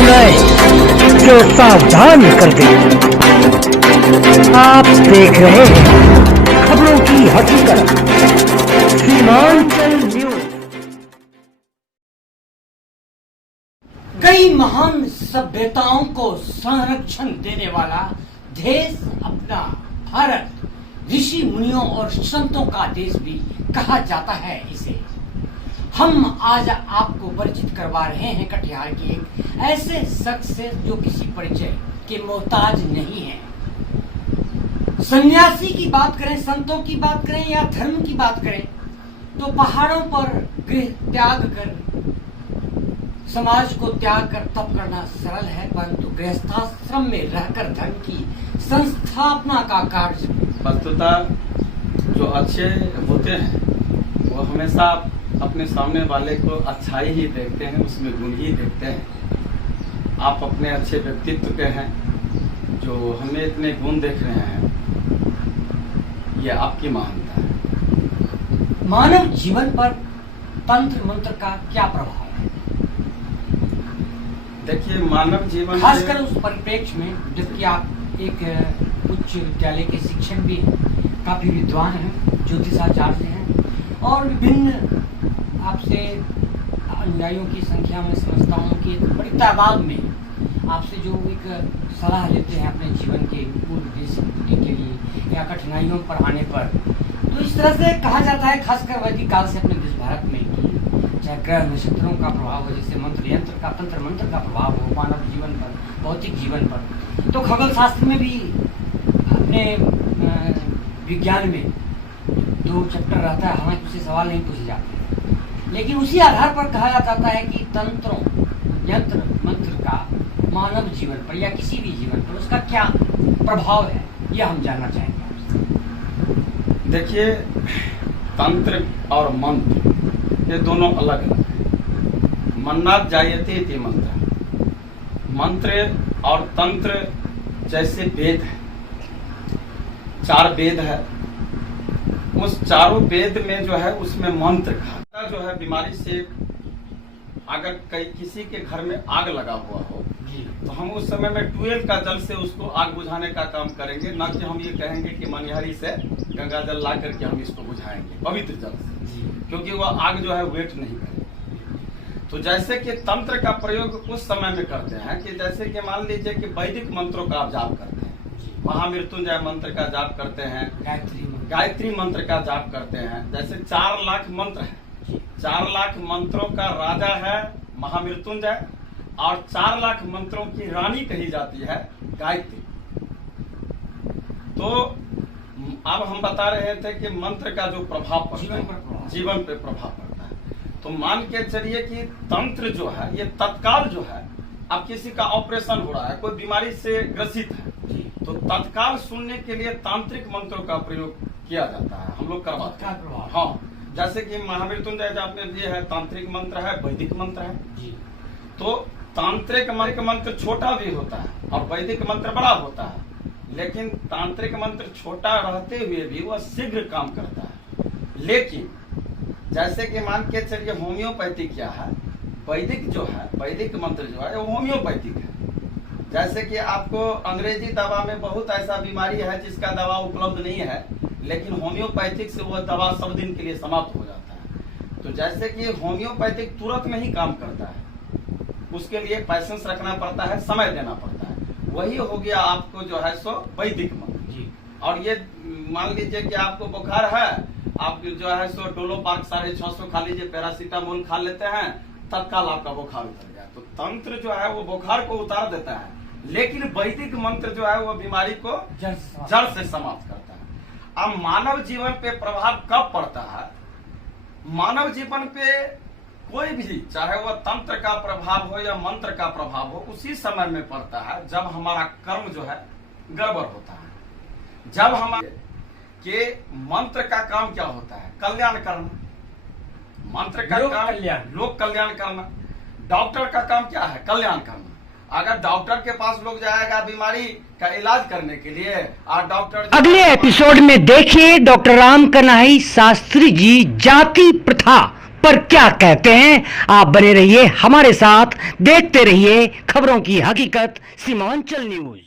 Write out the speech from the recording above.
सुनाए जो सावधान कर दे। आप देख रहे हैं खबरों की हकीकत, सीमांचल न्यूज। कई महान सभ्यताओं को संरक्षण देने वाला देश अपना भारत ऋषि मुनियों और संतों का देश भी कहा जाता है इसे। हम आज आपको परिचित करवा रहे हैं कटिहार के एक ऐसे शख्स से जो किसी परिचय के मोहताज नहीं है। सन्यासी की बात करें, संतों की बात करें या धर्म की बात करें तो पहाड़ों पर गृह त्याग कर, समाज को त्याग कर तप करना सरल है, परंतु गृहस्थाश्रम में रहकर धर्म की संस्थापना का कार्य। वस्तुतः जो अच्छे होते हैं वो हमेशा अपने सामने वाले को अच्छाई ही देखते हैं, उसमें गुण ही देखते हैं। आप अपने अच्छे व्यक्तित्व के हैं, जो हमें इतने गुण देख रहे हैं, ये आपकी महानता है। मानव जीवन पर तंत्र मंत्र का क्या प्रभाव है? देखिए, मानव जीवन खासकर उस परिप्रेक्ष्य में जबकि आप एक उच्च विद्यालय के शिक्षक भी हैं, काफी विद्वान हैं, ज्योतिषाचार्य हैं और विभिन्न आपसे अनुयायियों की संख्या में समझता हूँ कि एक बड़ी तादाद में आपसे जो एक सलाह लेते हैं अपने जीवन के पूर्ण स्थिति के लिए या कठिनाइयों पर आने पर, तो इस तरह से कहा जाता है खासकर वैदिक काल से अपने देश भारत में कि चाहे ग्रह नक्षत्रों का प्रभाव हो, जैसे मंत्र यंत्र का, तंत्र मंत्र का प्रभाव हो मानव जीवन पर, भौतिक जीवन पर, तो खगोल शास्त्र में भी अपने विज्ञान में 2 चैप्टर रहता है, हमें उससे सवाल नहीं पूछे जाते, लेकिन उसी आधार पर कहा जाता है कि तंत्रों यंत्र मंत्र का मानव जीवन पर या किसी भी जीवन पर उसका क्या प्रभाव है, यह हम जानना चाहेंगे आपसे। देखिए, तंत्र और मंत्र ये दोनों अलग अलग हैं। मन्नात जायते इति मंत्र। मंत्र और तंत्र जैसे वेद है, 4 वेद है, उस चारों वेद में जो है उसमें मंत्र का जो है बीमारी से अगर किसी के घर में आग लगा हुआ हो तो हम उस समय में ट्यूबवेल का जल से उसको आग बुझाने का काम करेंगे, ना कि हम ये कहेंगे कि मनिहारी से गंगा जल ला करके हम इसको बुझाएंगे पवित्र जल से, क्योंकि वह आग जो है वेट नहीं करेगी। तो जैसे कि तंत्र का प्रयोग उस समय में करते हैं कि जैसे कि मान लीजिए कि वैदिक मंत्रों का जाप करते हैं, महामृत्युंजय मंत्र का जाप करते हैं, गायत्री मंत्र का जाप करते हैं। जैसे 4 लाख मंत्र है, 4 लाख मंत्रों का राजा है महामृत्युंजय और 4 लाख मंत्रों की रानी कही जाती है गायत्री। तो अब हम बता रहे थे कि मंत्र का जो प्रभाव पड़ता है जीवन पे प्रभाव पड़ता है, तो मान के चलिए कि तंत्र जो है ये तत्काल जो है, अब किसी का ऑपरेशन हो रहा है, कोई बीमारी से ग्रसित है, तो तत्काल सुनने के लिए तांत्रिक मंत्रों का प्रयोग किया जाता है, हम लोग करवाते हैं। हाँ, जैसे कि महामृत्युंजय जाप में ये है, तांत्रिक मंत्र है, वैदिक मंत्र है जी। तो तांत्रिक मंत्र छोटा भी होता है और वैदिक मंत्र बड़ा होता है, लेकिन तांत्रिक मंत्र छोटा रहते हुए भी वह शीघ्र काम करता है। लेकिन जैसे कि मान के चलिए होम्योपैथिक क्या है, वैदिक जो है, वैदिक मंत्र जो है वो होम्योपैथिक है। जैसे कि आपको अंग्रेजी दवा में बहुत ऐसा बीमारी है जिसका दवा उपलब्ध नहीं है, लेकिन होम्योपैथिक से वह दवा सब दिन के लिए समाप्त हो जाता है। तो जैसे कि होम्योपैथिक तुरंत में ही काम करता है, उसके लिए पैसेंस रखना पड़ता है, समय देना पड़ता है। वही हो गया आपको जो है सो वैदिक मंत्र जी। और ये मान लीजिए कि आपको बुखार है, आप जो है सो डोलोपार्क 650 खा लीजिए, पैरासीटामोल खा लेते हैं, तत्काल आपका बुखार उतर गया। तो तंत्र जो है वो बुखार को उतार देता है, लेकिन वैदिक मंत्र जो है वो बीमारी को जड़ से समाप्त करता है। अब मानव जीवन पे प्रभाव कब पड़ता है? मानव जीवन पे कोई भी, चाहे वह तंत्र का प्रभाव हो या मंत्र का प्रभाव हो, उसी समय में पड़ता है जब हमारा कर्म जो है गड़बड़ होता है। जब हमारे के मंत्र का काम क्या होता है? कल्याण करना। मंत्र का काम लोक कल्याण करना। डॉक्टर का काम क्या है? कल्याण करना। अगर डॉक्टर के पास लोग जाएगा बीमारी का इलाज करने के लिए और डॉक्टर अगले एपिसोड में देखिए डॉक्टर राम कन्हैया शास्त्री जी जाति प्रथा पर क्या कहते हैं। आप बने रहिए हमारे साथ, देखते रहिए खबरों की हकीकत सीमांचल न्यूज।